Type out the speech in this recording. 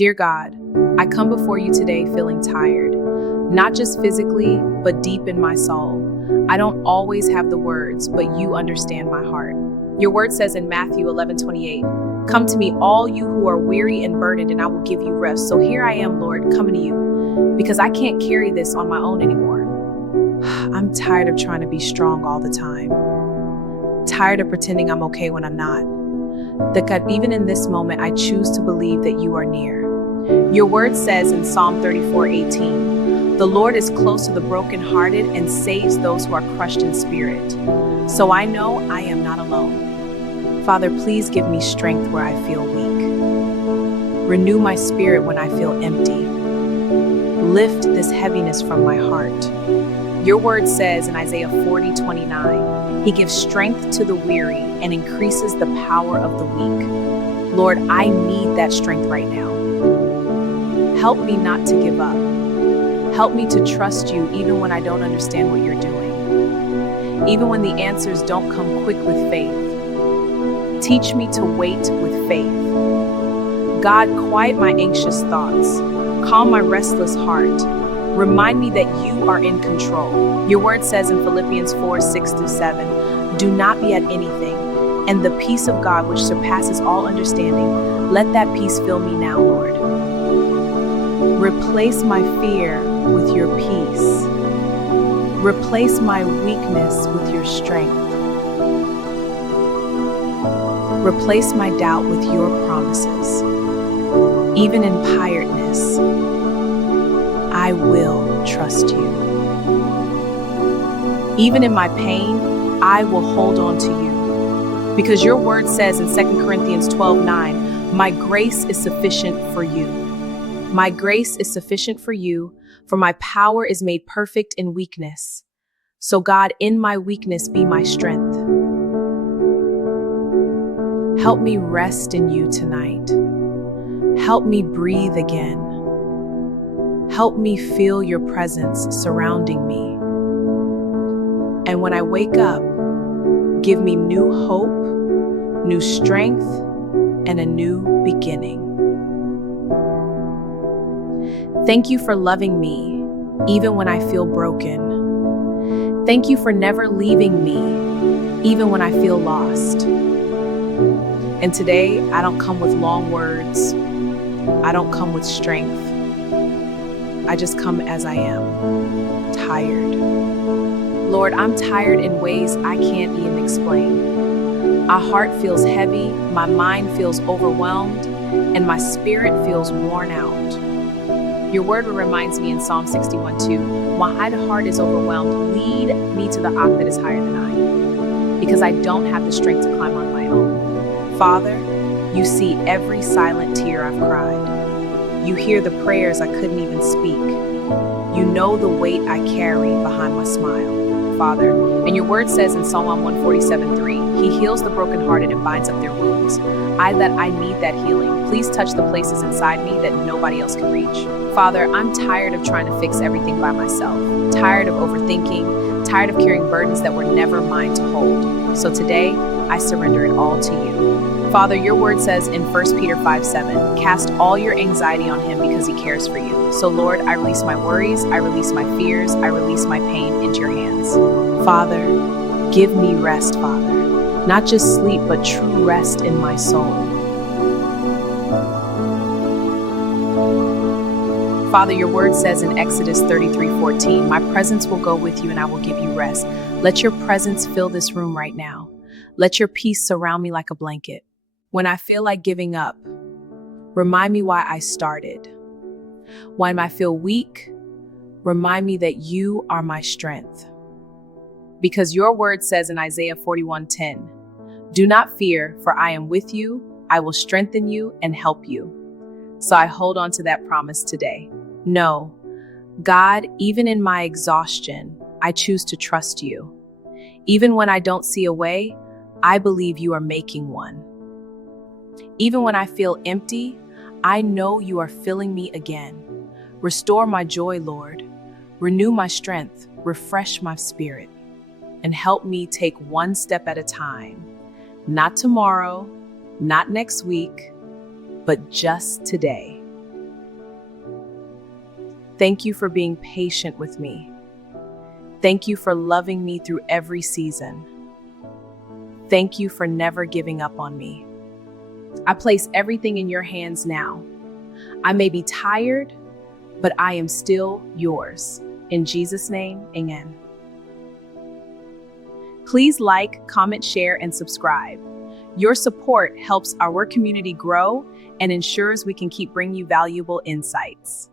Dear God, I come before you today feeling tired, not just physically, but deep in my soul. I don't always have the words, but you understand my heart. Your word says in Matthew 11:28, "Come to me, all you who are weary and burdened, and I will give you rest." So here I am, Lord, coming to you, because I can't carry this on my own anymore. I'm tired of trying to be strong all the time. Tired of pretending I'm okay when I'm not. That God, even in this moment, I choose to believe that you are near. Your word says in Psalm 34:18, "The Lord is close to the brokenhearted and saves those who are crushed in spirit." So I know I am not alone. Father, please give me strength where I feel weak. Renew my spirit when I feel empty. Lift this heaviness from my heart. Your word says in Isaiah 40:29, "He gives strength to the weary and increases the power of the weak." Lord, I need that strength right now. Help me not to give up. Help me to trust you even when I don't understand what you're doing. Even when the answers don't come quick with faith. Teach me to wait with faith. God, quiet my anxious thoughts. Calm my restless heart. Remind me that you are in control. Your word says in Philippians 4:6-7, "Do not be at anything, and the peace of God which surpasses all understanding, let that peace fill me now, Lord." Replace my fear with your peace. Replace my weakness with your strength. Replace my doubt with your promises. Even in tiredness, I will trust you. Even in my pain, I will hold on to you. Because your word says in 2 Corinthians 12:9, "My grace is sufficient for you." My grace is sufficient for you, for my power is made perfect in weakness. So God, in my weakness, be my strength. Help me rest in you tonight. Help me breathe again. Help me feel your presence surrounding me. And when I wake up, give me new hope, new strength, and a new beginning. Thank you for loving me, even when I feel broken. Thank you for never leaving me, even when I feel lost. And today, I don't come with long words. I don't come with strength. I just come as I am, tired. Lord, I'm tired in ways I can't even explain. My heart feels heavy, my mind feels overwhelmed, and my spirit feels worn out. Your word reminds me in Psalm 61:2, "My heart is overwhelmed. Lead me to the rock that is higher than I, because I don't have the strength to climb on my own." Father, you see every silent tear I've cried. You hear the prayers I couldn't even speak. You know the weight I carry behind my smile, Father. And your word says in Psalm 147:3, "He heals the brokenhearted and binds up their wounds." I need that healing. Please touch the places inside me that nobody else can reach. Father, I'm tired of trying to fix everything by myself. Tired of overthinking. Tired of carrying burdens that were never mine to hold. So today, I surrender it all to you. Father, your word says in 1 Peter 5:7, "Cast all your anxiety on him because he cares for you." So Lord, I release my worries, I release my fears, I release my pain into your hands. Father, give me rest, Father. Not just sleep, but true rest in my soul. Father, your word says in Exodus 33:14, "My presence will go with you and I will give you rest." Let your presence fill this room right now. Let your peace surround me like a blanket. When I feel like giving up, remind me why I started. When I feel weak, remind me that you are my strength. Because your word says in Isaiah 41:10, "Do not fear, for I am with you. I will strengthen you and help you." So I hold on to that promise today. No, God, even in my exhaustion, I choose to trust you. Even when I don't see a way, I believe you are making one. Even when I feel empty, I know you are filling me again. Restore my joy, Lord. Renew my strength, refresh my spirit, and help me take one step at a time. Not tomorrow, not next week, but just today. Thank you for being patient with me. Thank you for loving me through every season. Thank you for never giving up on me. I place everything in your hands now. I may be tired, but I am still yours. In Jesus' name, amen. Please like, comment, share, and subscribe. Your support helps our community grow and ensures we can keep bringing you valuable insights.